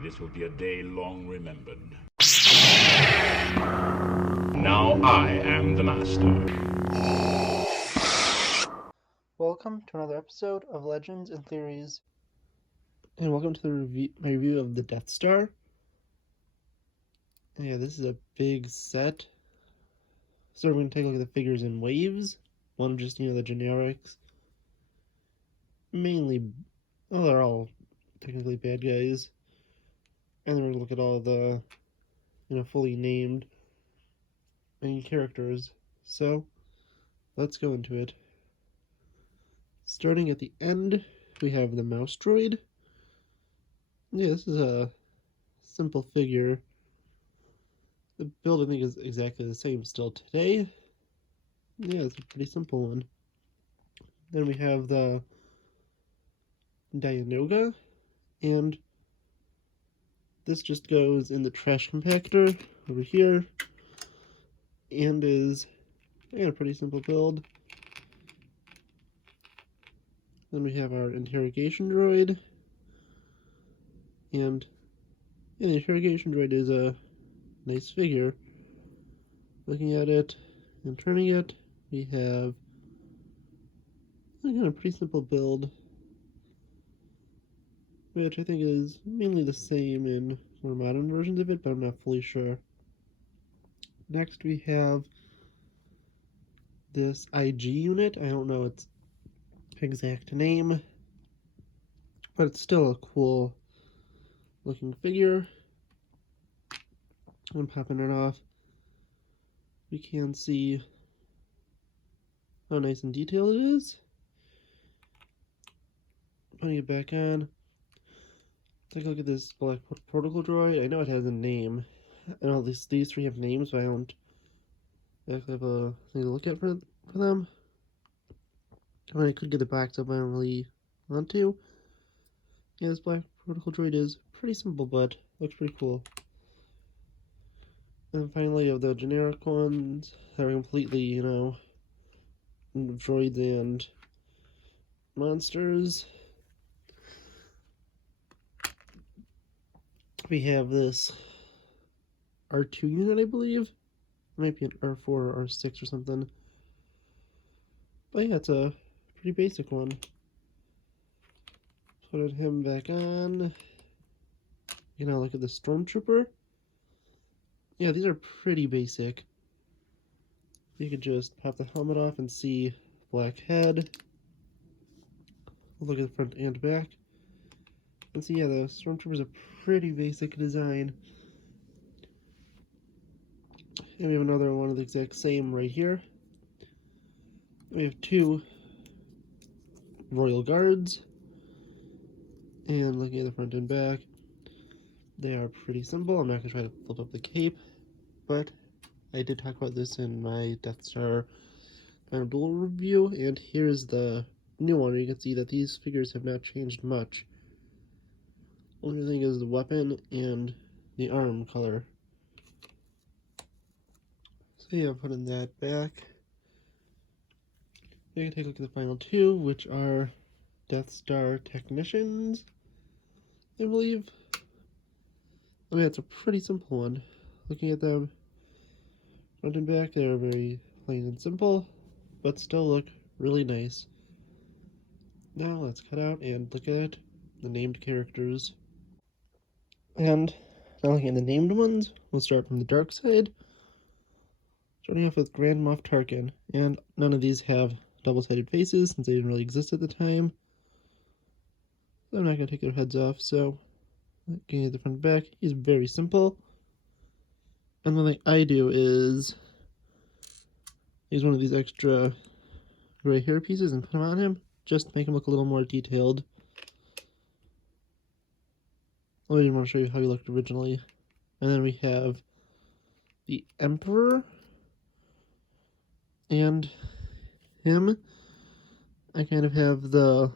This will be a day long remembered. Now I am the master. Welcome to another episode of Legends and Theories. And welcome to my review of the Death Star. Yeah, this is a big set. So we're going to take a look at the figures in waves. One of just, the generics. Mainly, well, they're all technically bad guys. And then we're going to look at all the, fully named main characters. So, let's go into it. Starting at the end, we have the mouse droid. Yeah, this is a simple figure. The build, I think, is exactly the same still today. Yeah, it's a pretty simple one. Then we have the Dianoga, and this just goes in the trash compactor over here, and is a pretty simple build. Then we have our interrogation droid, and the interrogation droid is a nice figure. Looking at it and turning it, we have a pretty simple build, which I think is mainly the same in more modern versions of it, but I'm not fully sure. Next we have this IG unit. I don't know its exact name, but it's still a cool looking figure. I'm popping it off. We can see how nice and detailed it is. Putting it back on. Take a look at this black protocol droid. I know it has a name. I know these three have names, but I don't actually have a thing to look at for them. I mean, I could get the box up, but I don't really want to. Yeah, this black protocol droid is pretty simple, but looks pretty cool. And finally, of the generic ones that are completely, droids and monsters, we have this R2 unit, I believe. It might be an R4 or R6 or something. But yeah, it's a pretty basic one. Put him back on. Look at the Stormtrooper. Yeah, these are pretty basic. You could just pop the helmet off and see black head. Look at the front and back. And see, yeah, the Stormtrooper is a pretty basic design. And we have another one of the exact same right here. We have two Royal Guards. And looking at the front and back, they are pretty simple. I'm not going to try to flip up the cape, but I did talk about this in my Death Star Final Duel review, and here's the new one. You can see that these figures have not changed much. Only thing is the weapon and the arm color. So yeah, I'm putting that back. We can take a look at the final two, which are Death Star Technicians, I believe. I mean, it's a pretty simple one. Looking at them front and back, they're very plain and simple, but still look really nice. Now let's cut out and look at the named characters. And now looking at the named ones, we'll start from the dark side. Starting off with Grand Moff Tarkin, and none of these have double-sided faces since they didn't really exist at the time. So I'm not going to take their heads off, so looking at the front and back, he's very simple. And one thing I do is use one of these extra gray hair pieces and put them on him, just to make him look a little more detailed. I didn't want to show you how he looked originally. And then we have the Emperor, and him. I kind of have the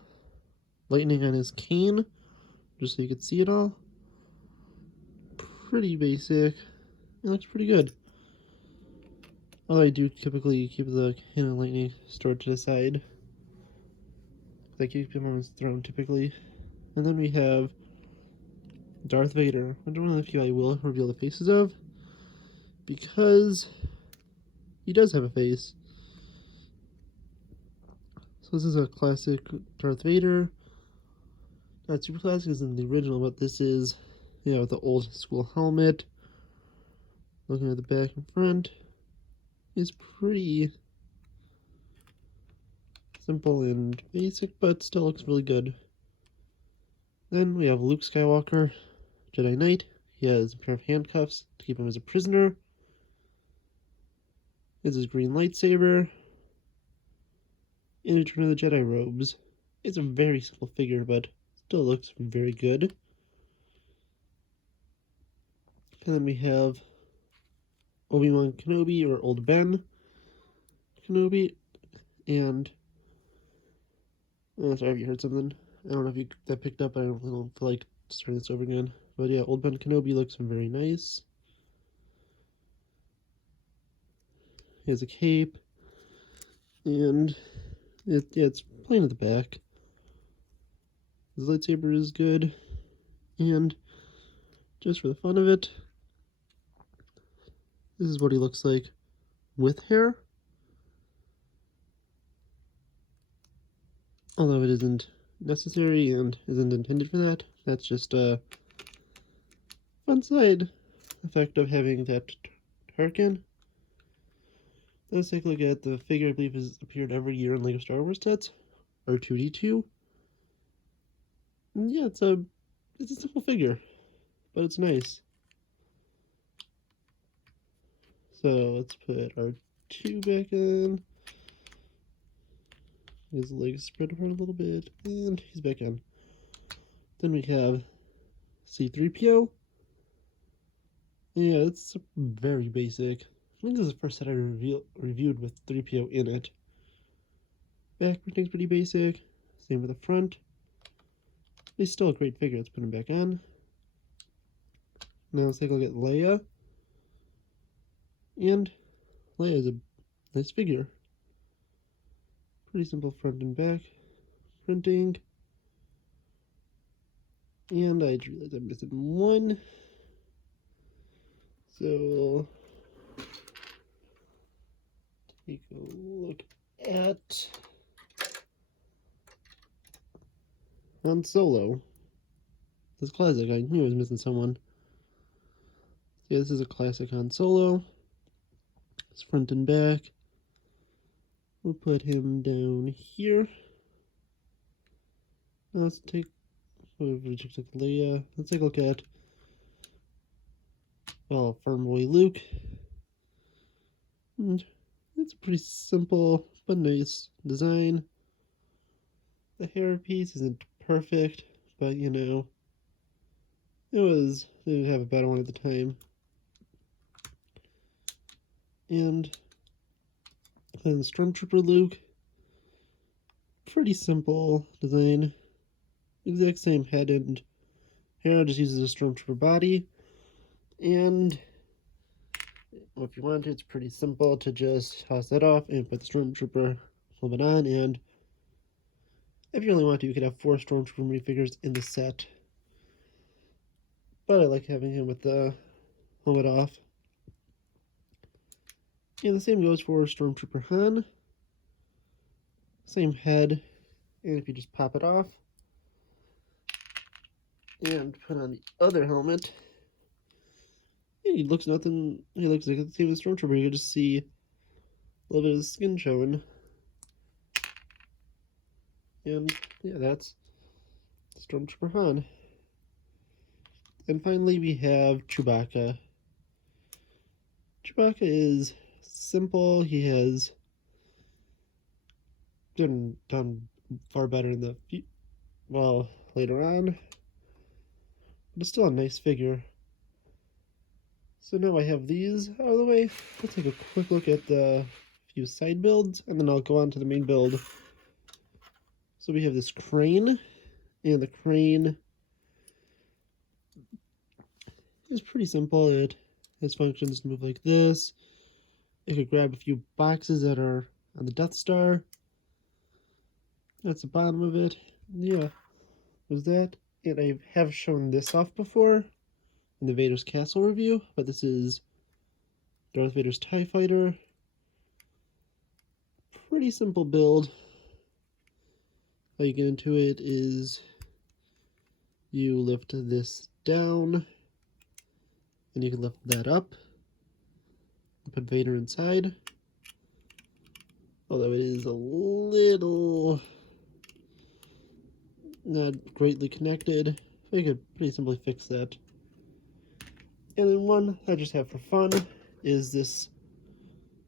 lightning on his cane, just so you could see it all. Pretty basic. It looks pretty good. Although I do typically keep the cane of lightning stored to the side. I keep him on his throne typically. And then we have Darth Vader. I don't know if I will reveal the faces of, because he does have a face. So this is a classic Darth Vader. Not super classic as in the original, but this is, with the old school helmet. Looking at the back and front, it's pretty simple and basic, but still looks really good. Then we have Luke Skywalker, Jedi Knight. He has a pair of handcuffs to keep him as a prisoner. It's his green lightsaber. And Return of the Jedi robes. It's a very simple figure, but still looks very good. And then we have Obi-Wan Kenobi, or Old Ben Kenobi. And sorry if you heard something. I don't know if that picked up. I don't feel like starting this over again. But yeah, Old Ben Kenobi looks very nice. He has a cape. And it's plain at the back. His lightsaber is good. And just for the fun of it, this is what he looks like with hair. Although it isn't necessary and isn't intended for that. That's just a fun side effect of having that Tarkin. Let's take a look at the figure. I believe has appeared every year in LEGO Star Wars sets, or 2D2. And yeah, it's a simple figure, but it's nice. So let's put our 2 back in. His legs spread apart a little bit, and he's back in. Then we have C-3PO. Yeah, it's very basic. I think this is the first set I reviewed with 3PO in it. Back printing's pretty basic. Same with the front. He's still a great figure. Let's put him back on. Now let's take a look at Leia. And Leia is a nice figure. Pretty simple front and back printing. And I just realized I'm missing one. So take a look at Han Solo. This is classic. I knew I was missing someone. Yeah, this is a classic Han Solo. It's front and back. We'll put him down here. Now let's take Leia. Let's take a look at Farm Boy Luke. And it's a pretty simple but nice design. The hair piece isn't perfect, but they didn't have a better one at the time. And then Stormtrooper Luke, pretty simple design. Exact same head and hair, just uses a Stormtrooper body. And if you want, it's pretty simple to just toss that off and put the Stormtrooper helmet on. And if you really want to, you could have 4 Stormtrooper minifigures in the set. But I like having him with the helmet off. And the same goes for Stormtrooper Han. Same head. And if you just pop it off and put on the other helmet, he looks like the same as Stormtrooper. You can just see a little bit of his skin showing. And yeah, that's Stormtrooper Han. And finally we have Chewbacca. Chewbacca is simple. He has done far better in later on. But it's still a nice figure. So now I have these out of the way. Let's take a quick look at the few side builds, and then I'll go on to the main build. So we have this crane, and the crane is pretty simple. It has functions to move like this. It could grab a few boxes that are on the Death Star. That's the bottom of it. Yeah, there's that. And I have shown this off before in the Vader's Castle review, but this is Darth Vader's TIE Fighter. Pretty simple build. How you get into it is you lift this down, and you can lift that up and put Vader inside. Although it is a little not greatly connected, we could pretty simply fix that. And then one I just have for fun is this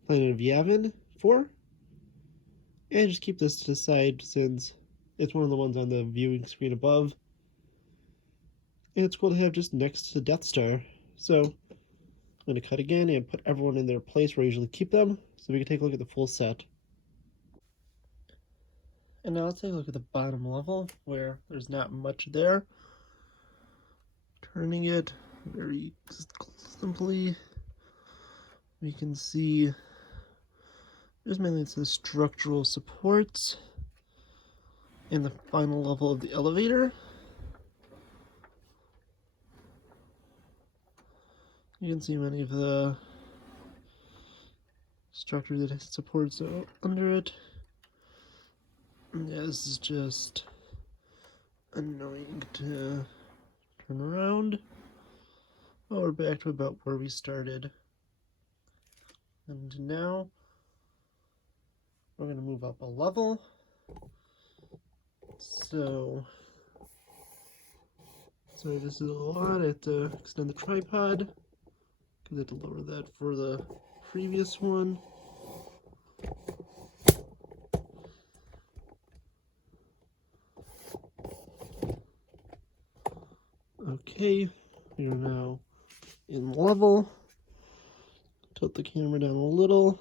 Planet of Yavin 4. And just keep this to the side since it's one of the ones on the viewing screen above. And it's cool to have just next to Death Star. So I'm going to cut again and put everyone in their place where I usually keep them, so we can take a look at the full set. And now let's take a look at the bottom level, where there's not much there. Turning it very simply, we can see just mainly it's the structural supports and the final level of the elevator. You can see many of the structure that supports under it. Yeah, this is just annoying to turn around. Well, we're back to about where we started. And now we're going to move up a level. So, sorry, this is a lot. I have to extend the tripod because I had to lower that for the previous one. Okay, we are now in level. Tilt the camera down a little,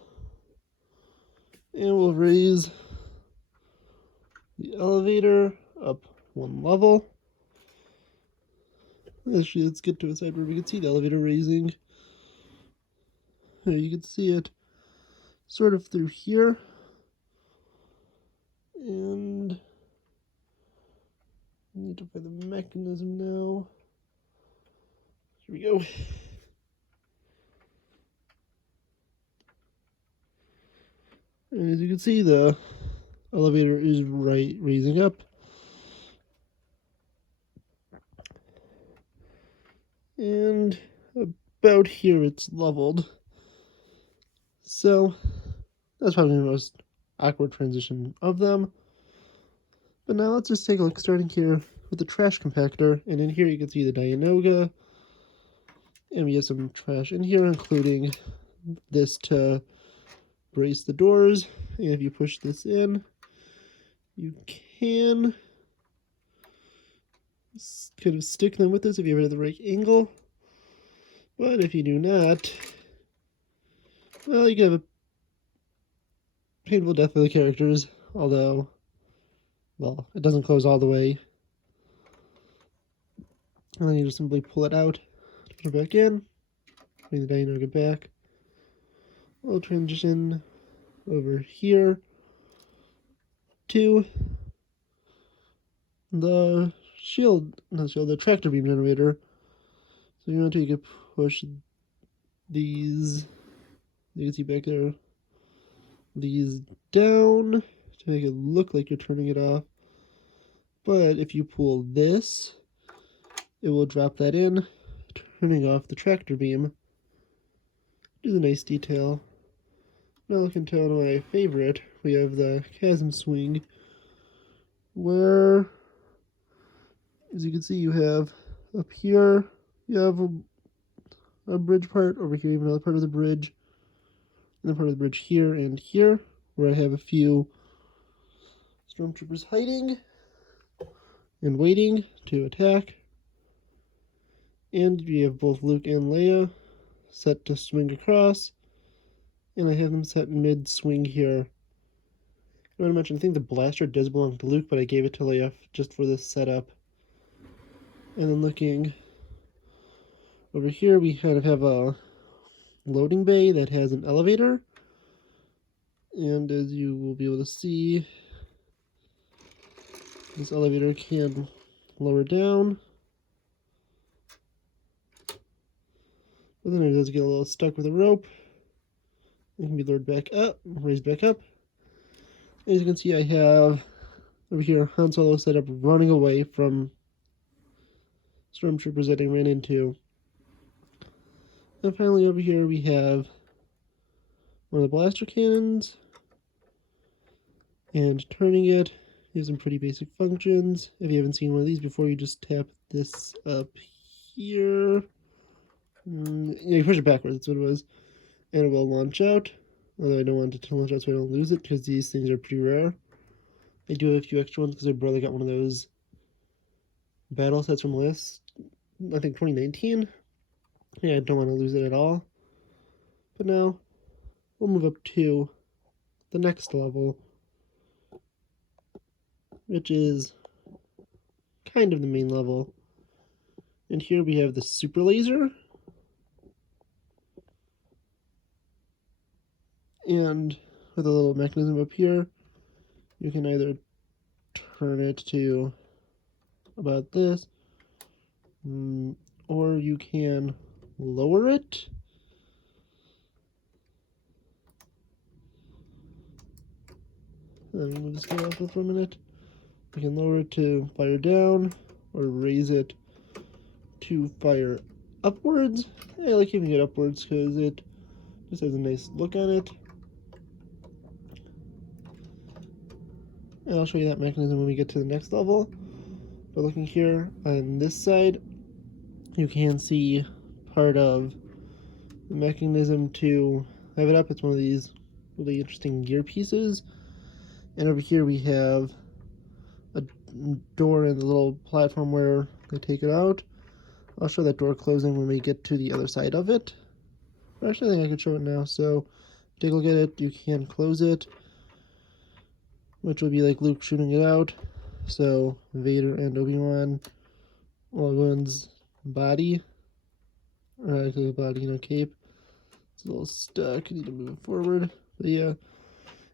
and we'll raise the elevator up one level. Actually, let's get to a side where we can see the elevator raising. You can see it sort of through here, and I need to find the mechanism now. Here we go. And as you can see, the elevator is raising up. And about here it's leveled. So that's probably the most awkward transition of them. But now let's just take a look, starting here with the trash compactor. And in here you can see the Dianoga. And we have some trash in here, including this to brace the doors. And if you push this in, you can kind of stick them with this if you have it at the right angle. But if you do not, well, you can have a painful death for the characters, although, well, it doesn't close all the way. And then you just simply pull it out, put it back in, bring the Dianoga back. We'll transition over here to the the tractor beam generator. So you want to, you can push these, you can see back there, these down to make it look like you're turning it off. But if you pull this, it will drop that in, turning off the tractor beam. Which is a nice detail. Now looking to one of my favorite, we have the Chasm Swing, where, as you can see, you have up here, you have a bridge part, over here you have another part of the bridge, and then part of the bridge here and here, where I have a few stormtroopers hiding and waiting to attack. And you have both Luke and Leia set to swing across, and I have them set mid-swing here. I want to mention, I think the blaster does belong to Luke, but I gave it to Leia just for this setup. And then looking over here, we kind of have a loading bay that has an elevator. And as you will be able to see, this elevator can lower down. But then it does get a little stuck with a rope. It can be lowered back up, raised back up. As you can see, I have over here Han Solo set up running away from stormtroopers that I ran into. And finally over here we have one of the blaster cannons. And turning it, has some pretty basic functions. If you haven't seen one of these before, you just tap this up here. Yeah, you push it backwards, that's what it was. And it will launch out. Although I don't want it to launch out so I don't lose it, because these things are pretty rare. I do have a few extra ones because my brother got one of those battle sets from last, I think 2019. Yeah, I don't want to lose it at all. But now, we'll move up to the next level, which is kind of the main level. And here we have the super laser. And with a little mechanism up here, you can either turn it to about this, or you can lower it. Let me move this guy off for a minute. You can lower it to fire down, or raise it to fire upwards. I like keeping it upwards because it just has a nice look on it. And I'll show you that mechanism when we get to the next level. But looking here on this side, you can see part of the mechanism to have it up. It's one of these really interesting gear pieces. And over here we have a door and the little platform where they take it out. I'll show that door closing when we get to the other side of it. But actually, I think I can show it now. So, take a look at it. You can close it, which would be like Luke shooting it out. So, Vader and Obi-Wan, Obi-Wan's body, or actually the body, cape. It's a little stuck. I need to move it forward. But yeah,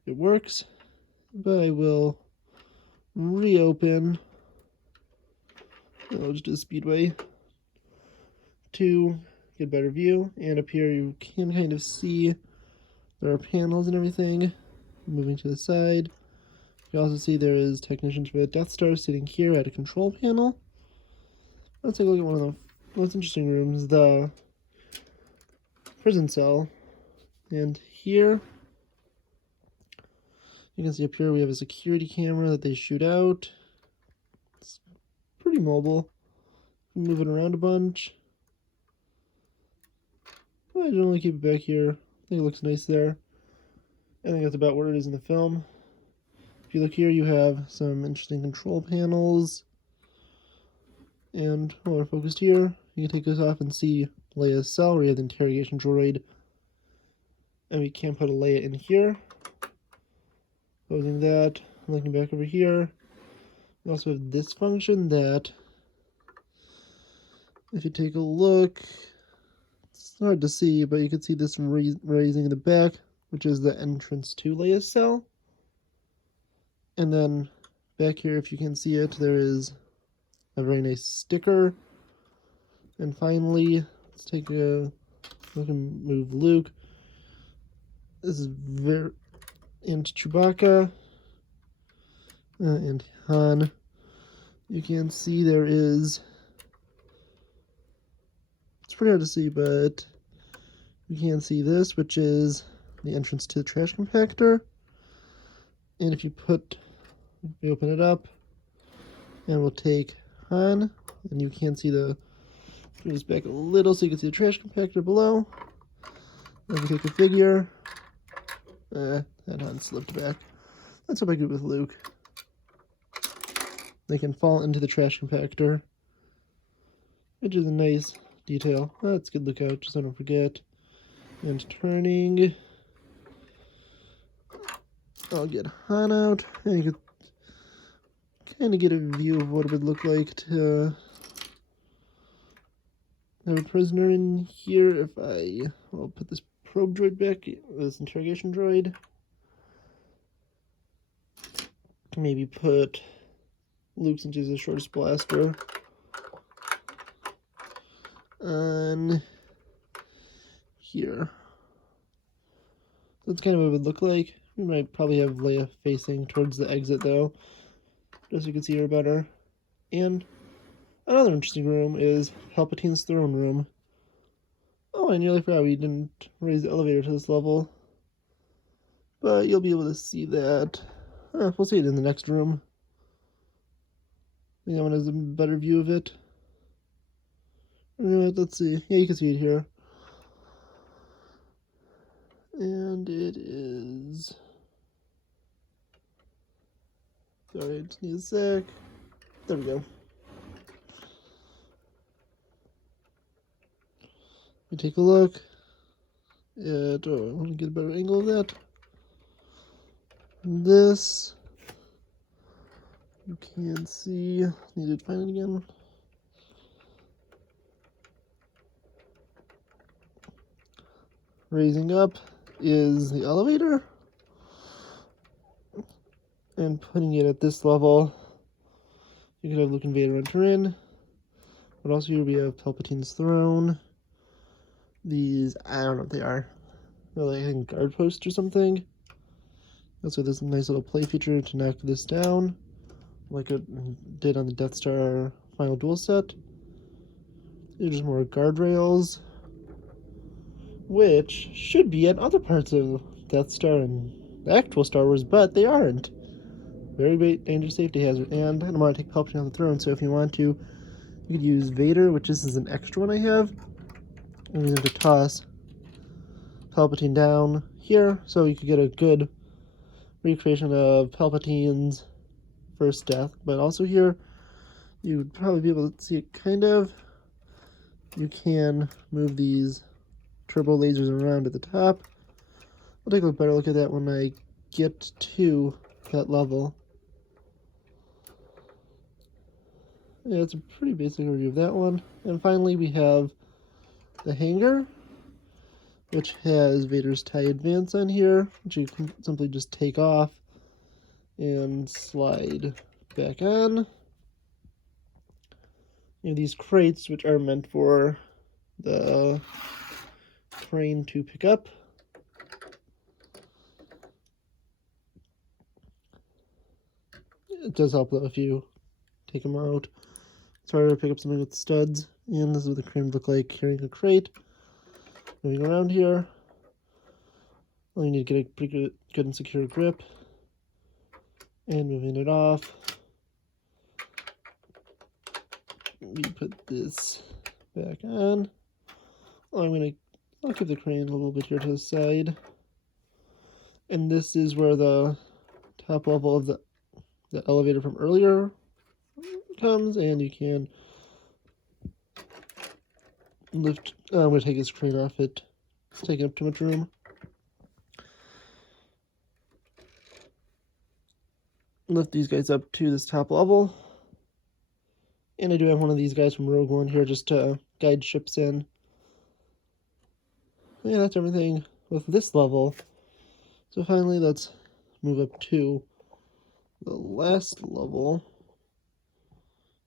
it works. But I will reopen. I'll just do the speedway to get a better view. And up here you can kind of see there are panels and everything. Moving to the side. You can also see there is technicians for the Death Star sitting here at a control panel. Let's take a look at one of the most interesting rooms, the prison cell. And here, you can see up here we have a security camera that they shoot out. It's pretty mobile. Move it around a bunch. I generally keep it back here. I think it looks nice there. I think that's about where it is in the film. If you look here, you have some interesting control panels. And while we're focused here, you can take this off and see Leia's cell, where you have the interrogation droid. And we can put a Leia in here. Closing that, looking back over here. We also have this function that, if you take a look, it's hard to see, but you can see this raising in the back, which is the entrance to Leia's cell. And then back here, if you can see it, there is a very nice sticker. And finally, let's take a look and move Luke. This is very, and Chewbacca and Han. You can see there is, it's pretty hard to see, but you can see this, which is the entrance to the trash compactor. And if you open it up, and we'll take Han, and you can see bring this back a little so you can see the trash compactor below. Then we take the figure. That Han slipped back. That's what I did with Luke. They can fall into the trash compactor, which is a nice detail. That's a good look out, just so I don't forget. And turning, I'll get Han out, and you can kind of get a view of what it would look like to have a prisoner in here. I'll put this probe droid back, this interrogation droid. Maybe put Luke, since he's the shortest blaster. On here. That's kind of what it would look like. We might probably have Leia facing towards the exit though, just so you can see her better. And another interesting room is Palpatine's throne room. Oh, I nearly forgot we didn't raise the elevator to this level. But you'll be able to see that. We'll see it in the next room. I think that one has a better view of it. Let's see. Yeah, you can see it here. And it is... Sorry, I just need a sec. There we go. You take a look at... Oh, I want to get a better angle of that. This... You can see... Need to find it again. Raising up is the elevator. And putting it at this level, you can have Luke and Vader enter in. But also here we have Palpatine's throne. These, I don't know what they are. They're like, I think, guard posts or something. Also, there's a nice little play feature to knock this down, like it did on the Death Star final duel set. There's just more guardrails, which should be at other parts of Death Star and the actual Star Wars, but they aren't. Very dangerous safety hazard, and I don't want to take Palpatine on the throne, so if you want to, you could use Vader, which this is an extra one I have. I'm using to toss Palpatine down here, so you could get a good recreation of Palpatine's first death. But also here, you would probably be able to see it kind of. You can move these turbo lasers around at the top. We'll take a better look at that when I get to that level. Yeah, it's a pretty basic review of that one. And finally, we have the hangar, which has Vader's TIE Advance on here, which you can simply just take off and slide back on. You have these crates, which are meant for the crane to pick up. It does help though if you take them out. It's harder to pick up something with studs. And this is what the crane would look like carrying a crate. Moving around here. Well, you need to get a pretty good and secure grip. And moving it off. We put this back on. Well, I'll keep the crane a little bit here to the side. And this is where the top level of the elevator from earlier comes, and you can lift. I'm going to take this crane off. It's taking up too much room. Lift these guys up to this top level. And I do have one of these guys from Rogue One here just to guide ships in. Yeah, that's everything with this level. So finally, let's move up to the last level.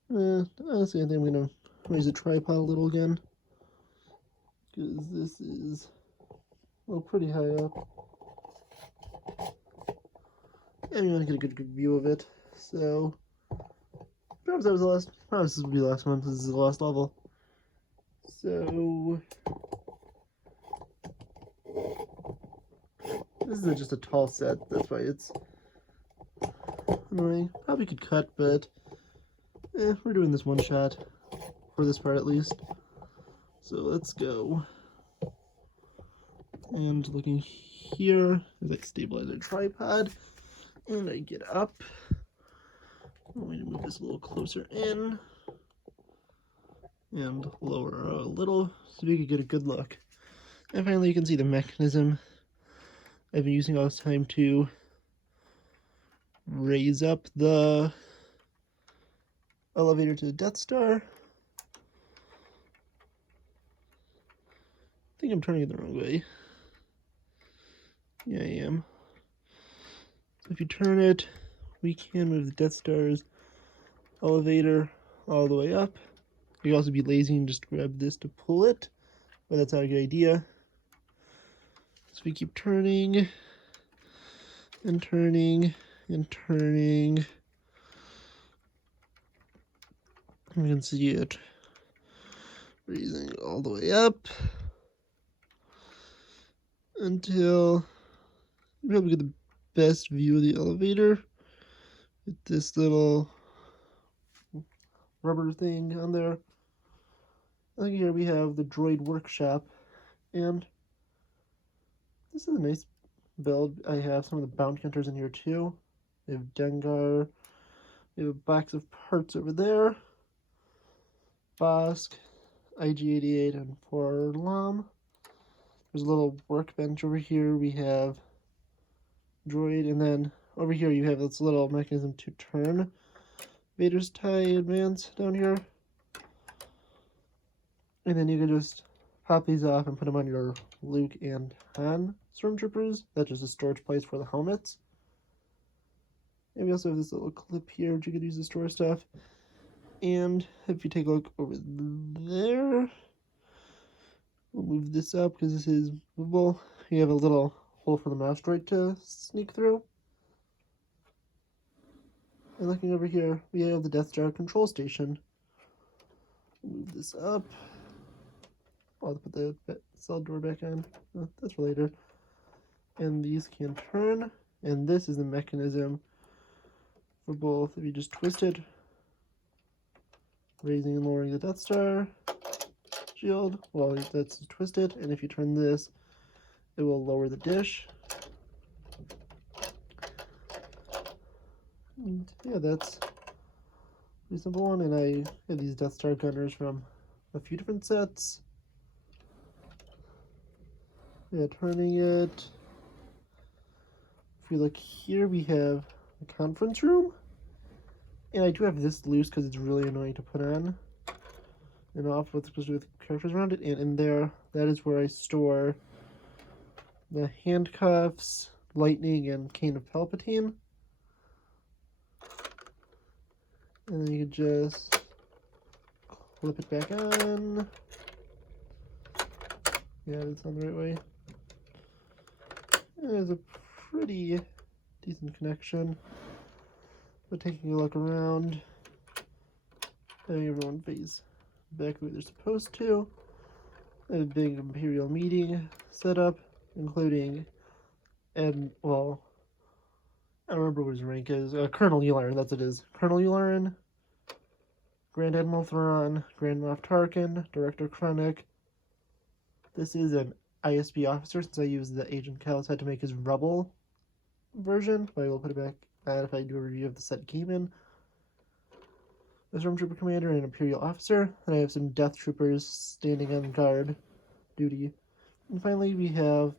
Honestly, I think I'm going to raise the tripod a little again, because this is, well, pretty high up. And you want to get a good view of it. So, perhaps that was the last, perhaps this will be the last one, because this is the last level. So, this is just a tall set, that's why it's annoying. Probably could cut, but we're doing this one shot, for this part at least. So let's go. And looking here, as I stabilize the tripod, and I get up. I'm going to move this a little closer in, and lower a little, so we can get a good look. And finally you can see the mechanism I've been using all this time to raise up the elevator to the Death Star. I think I'm turning it the wrong way. Yeah, I am. So if you turn it, we can move the Death Star's elevator all the way up. You can also be lazy and just grab this to pull it, but that's not a good idea. So we keep turning and turning and turning. You can see it raising all the way up until you probably get the best view of the elevator with this little rubber thing on there. And here we have the Droid Workshop, and this is a nice build. I have some of the bounty hunters in here too. We have Dengar. We have a box of parts over there. Bosk, IG-88, and 4-LOM. There's a little workbench over here. We have Droid, and then over here you have this little mechanism to turn Vader's TIE Advance down here. And then you can just pop these off and put them on your Luke and Han Stormtroopers. That's just a storage place for the helmets. And we also have this little clip here which you could use to store stuff. And if you take a look over there, we'll move this up because this is movable. You have a little hole for the mouse droid to sneak through. And looking over here, we have the Death Star control station. Move this up. I'll put the cell door back on. Oh, that's for later. And these can turn. And this is the mechanism for both. If you just twist it, raising and lowering the Death Star shield. Well, that's twisted. And if you turn this, it will lower the dish. And yeah, that's a pretty simple one. And I have these Death Star gunners from a few different sets. Yeah, turning it. If you look here, we have a conference room. And I do have this loose because it's really annoying to put on and off with characters around it. And in there, that is where I store the handcuffs, lightning, and cane of Palpatine. And then you can just clip it back on. Yeah, it's on the right way. And there's a pretty decent connection. But taking a look around, having everyone face back the way they're supposed to. A big Imperial meeting set up, including, well, I don't remember what his rank is. Colonel Yularen, that's what it is. Colonel Yularen, Grand Admiral Thrawn, Grand Moff Tarkin, Director Krennic. This is an ISB officer, since I used the Agent Callus had to make his Rebel version, but I will put it back on if I do a review of the set it came in. The Stormtrooper Commander and Imperial Officer, and I have some Death Troopers standing on guard duty. And finally, we have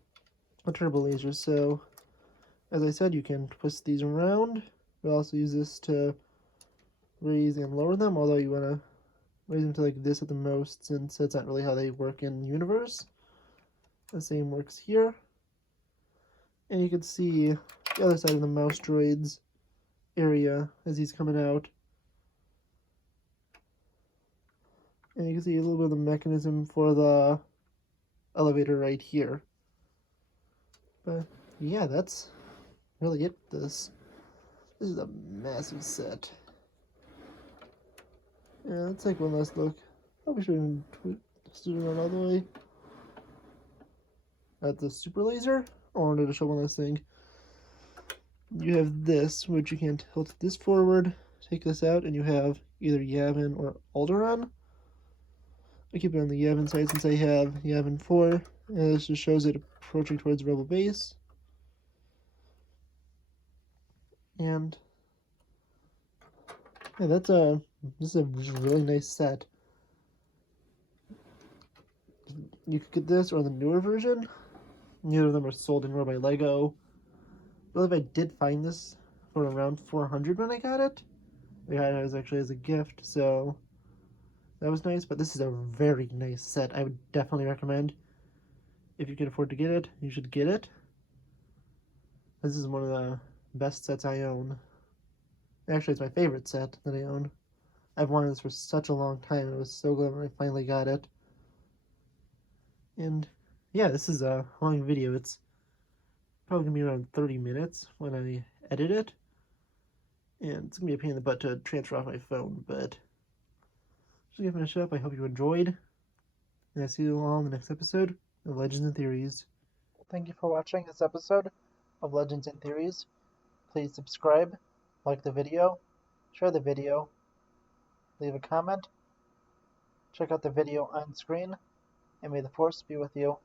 a turbo laser. So, as I said, you can twist these around. We'll also use this to raise and lower them, although you want to raise them to like this at the most, since that's not really how they work in universe. The same works here. And you can see the other side of the mouse droid's area as he's coming out. And you can see a little bit of the mechanism for the elevator right here. But yeah, that's really it for this. This is a massive set. Yeah, let's take one last look. Probably shouldn't twist it around all the way. At the super laser, I wanted to show one last thing. You have this, which you can tilt this forward, take this out, and you have either Yavin or Alderaan. I keep it on the Yavin side since I have Yavin 4, and this just shows it approaching towards Rebel Base. And yeah, this is a really nice set. You could get this or the newer version. Neither of them are sold anywhere by Lego. I believe I did find this for around $400 when I got it. I got it actually as a gift, so that was nice. But this is a very nice set. I would definitely recommend, if you can afford to get it, you should get it. This is one of the best sets I own. Actually, it's my favorite set that I own. I've wanted this for such a long time. I was so glad when I finally got it. And yeah, this is a long video. It's probably gonna be around 30 minutes when I edit it. And it's gonna be a pain in the butt to transfer off my phone, but just gonna finish up. I hope you enjoyed. And I'll see you all in the next episode of Legends and Theories. Thank you for watching this episode of Legends and Theories. Please subscribe, like the video, share the video, leave a comment, check out the video on screen, and may the Force be with you.